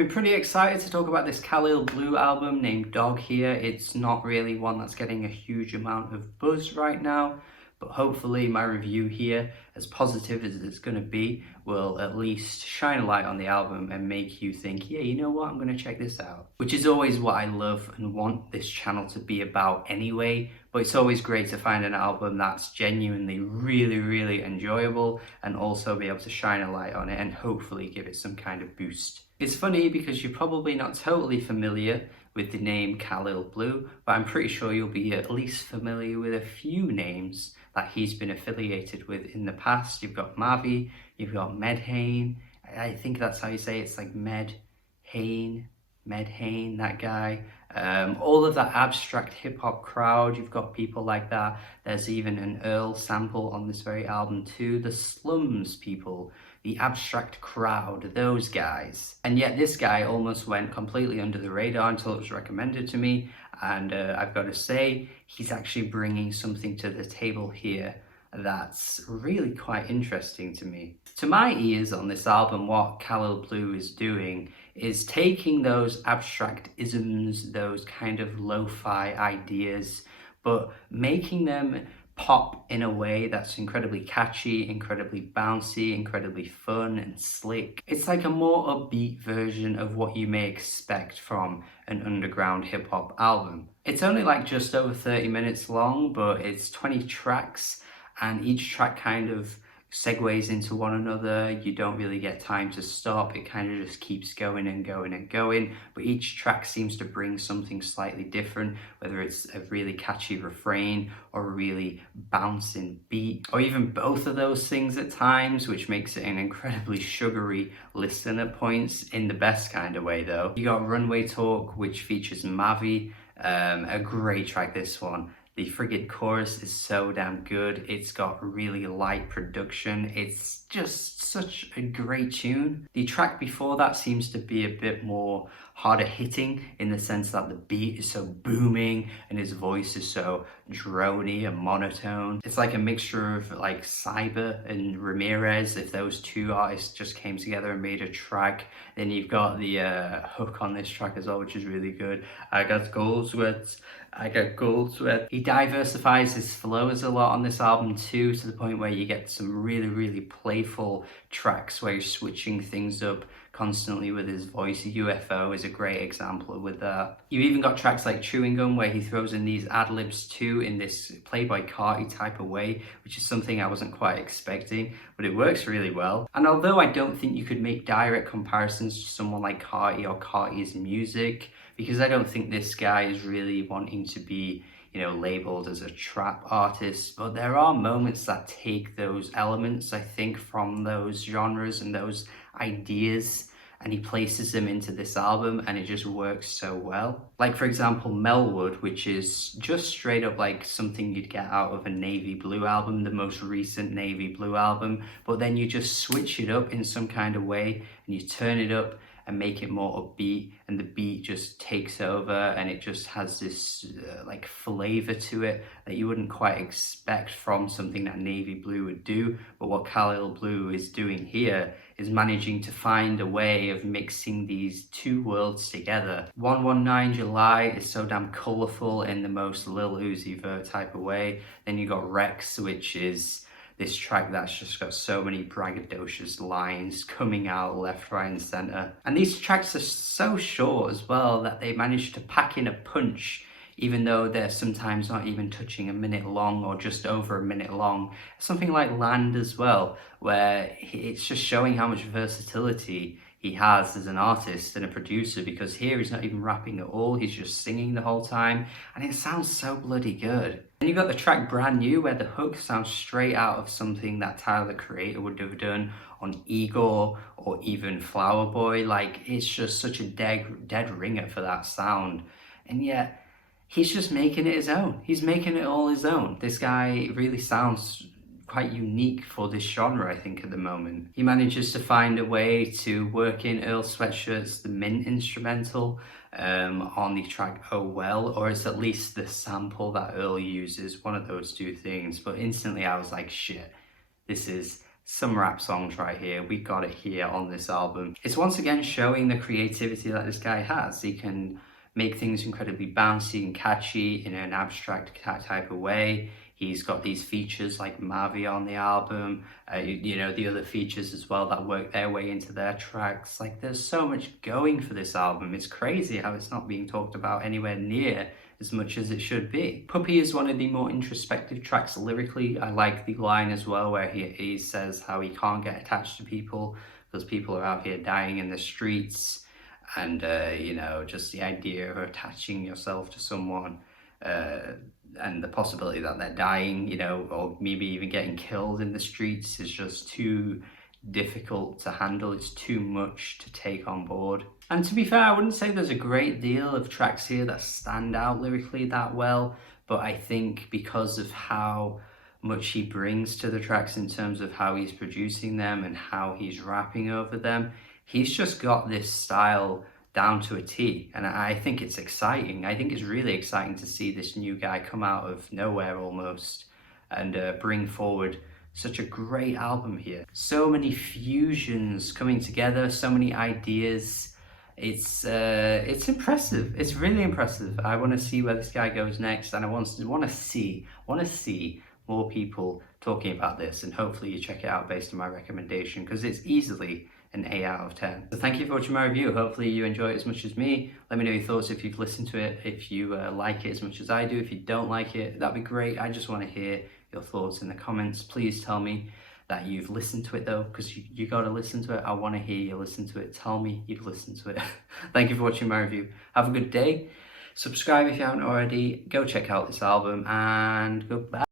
been pretty excited to talk about this Kahlil Blu album named Dog here. It's not really one that's getting a huge amount of buzz right now, but hopefully my review here, as positive as it's going to be, will at least shine a light on the album and make you think, yeah, you know what, I'm going to check this out. Which is always what I love and want this channel to be about anyway, but it's always great to find an album that's genuinely really enjoyable and also be able to shine a light on it and hopefully give it some kind of boost. It's funny because you're probably not totally familiar with the name Kahlil Blu, but I'm pretty sure you'll be at least familiar with a few names that he's been affiliated with in the past. You've got Mavi, you've got Medhane, I think that's how you say it. It's like Medhane, that guy. All of that abstract hip-hop crowd, you've got people like that. There's even an Earl sample on this very album too. The Slums people, the abstract crowd, those guys. And yet this guy almost went completely under the radar until it was recommended to me, and I've got to say, he's actually bringing something to the table here that's really quite interesting to me. To my ears on this album, what Kahlil Blu is doing is taking those abstract isms, those kind of lo-fi ideas, but making them pop in a way that's incredibly catchy, incredibly bouncy, incredibly fun and slick. It's like a more upbeat version of what you may expect from an underground hip-hop album. It's only like just over 30 minutes long, but it's 20 tracks, and each track kind of segues into one another. You don't really get time to stop. It kind of just keeps going and going and going, but each track seems to bring something slightly different, whether it's a really catchy refrain or a really bouncing beat, or even both of those things at times, which makes it an incredibly sugary listen at points, in the best kind of way though. You got Runway Talk, which features Mavi, a great track, this one. The friggin' chorus is so damn good. It's got really light production. It's just such a great tune. The track before that seems to be a bit more harder hitting, in the sense that the beat is so booming and his voice is so drony and monotone. It's like a mixture of like Cyber and Ramirez. If those two artists just came together and made a track. Then you've got the hook on this track as well, which is really good. I got gold sweats, I got gold sweat. He diversifies his flows a lot on this album too, to the point where you get some really playful tracks where he's switching things up constantly with his voice. UFO is a great example with that. You even got tracks like Chewing Gum, where he throws in these ad-libs too, in this Playboy Carti type of way, which is something I wasn't quite expecting, but it works really well. And although I don't think you could make direct comparisons to someone like Carti or Carti's music, because I don't think this guy is really wanting to be, you know, labeled as a trap artist, but there are moments that take those elements, I think, from those genres and those ideas, and he places them into this album, and it just works so well. Like, for example, Melwood, which is just straight up like something you'd get out of a Navy Blue album, the most recent Navy Blue album, but then you just switch it up in some kind of way, and you turn it up and make it more upbeat, and the beat just takes over, and it just has this like flavor to it that you wouldn't quite expect from something that Navy Blue would do. But what Kahlil Blu is doing here is managing to find a way of mixing these two worlds together. 119 July is so damn colorful in the most Lil Uzi Vert type of way. Then you got Rex, which is this track that's just got so many braggadocious lines coming out left, right, and center. And these tracks are so short as well that they manage to pack in a punch, even though they're sometimes not even touching a minute long or just over a minute long. Something like Land as well, where it's just showing how much versatility he has as an artist and a producer, because here he's not even rapping at all, he's just singing the whole time, and it sounds so bloody good. And you've got the track Brand New, where the hook sounds straight out of something that Tyler the Creator would have done on Igor or even Flower Boy. Like, it's just such a dead ringer for that sound, and yet he's just making it his own. He's making it all his own. This guy really sounds quite unique for this genre, I think, at the moment. He manages to find a way to work in Earl Sweatshirt's The Mint instrumental on the track Oh Well, or it's at least the sample that Earl uses, one of those two things. But instantly I was like, shit, this is some rap songs right here. We got it here on this album. It's once again showing the creativity that this guy has. He can make things incredibly bouncy and catchy in an abstract type of way. He's got these features like Mavi on the album, you know, the other features as well that work their way into their tracks. Like, there's so much going for this album. It's crazy how it's not being talked about anywhere near as much as it should be. Puppy is one of the more introspective tracks lyrically. I like the line as well where he says how he can't get attached to people because people are out here dying in the streets. And, you know, just the idea of attaching yourself to someone and the possibility that they're dying, you know, or maybe even getting killed in the streets is just too difficult to handle. It's too much to take on board. And to be fair, I wouldn't say there's a great deal of tracks here that stand out lyrically that well, but I think because of how much he brings to the tracks in terms of how he's producing them and how he's rapping over them, he's just got this style down to a T, and I think it's exciting. I think it's really exciting to see this new guy come out of nowhere almost and bring forward such a great album here. So many fusions coming together, so many ideas. It's impressive. It's really impressive. I want to see where this guy goes next, and I want to see more people talking about this, and hopefully you check it out based on my recommendation, because it's easily an 8 out of 10. So thank you for watching my review. Hopefully you enjoy it as much as me. Let me know your thoughts if you've listened to it, if you like it as much as I do. If you don't like it, that'd be great. I just want to hear your thoughts in the comments. Please tell me that you've listened to it though, because you got to listen to it. I want to hear you listen to it. Tell me you've listened to it. Thank you for watching my review. Have a good day. Subscribe if you haven't already. Go check out this album, and goodbye.